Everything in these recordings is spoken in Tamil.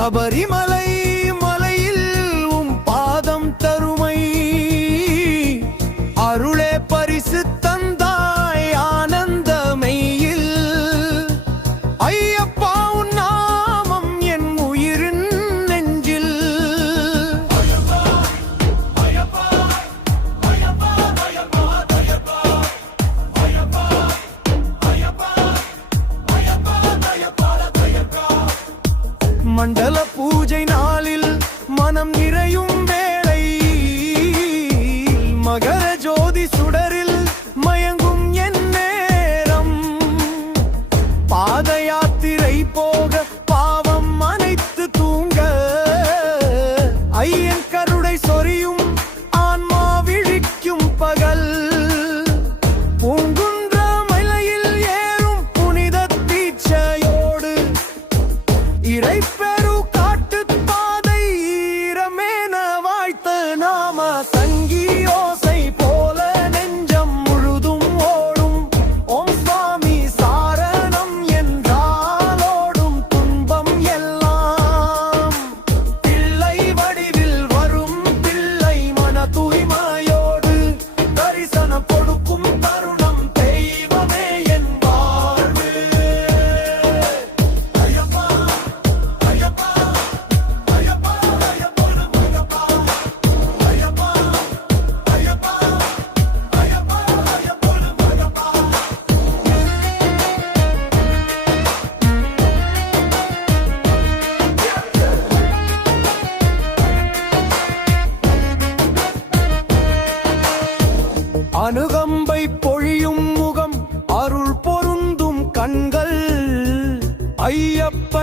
ശബരിമല மங்கள பூஜை நாளில் மனம் நிறையும்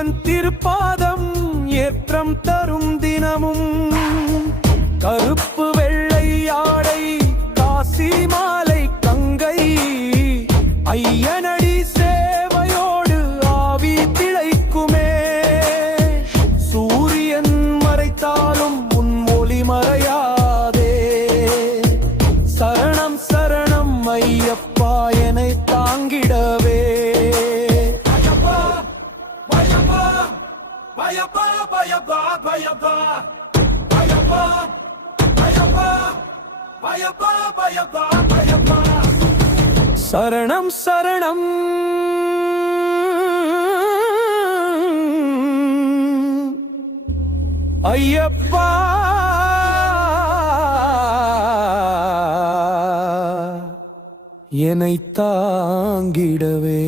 உந்தன் திருப்பாதம் ஏற்றம் தரும் தினமும். கருப்பு பயப்பா பயப்பா பயப்பா. பயப்பா பயப்பா சரணம் சரணம். ஐயப்பா. என்னை தாங்கிடவே.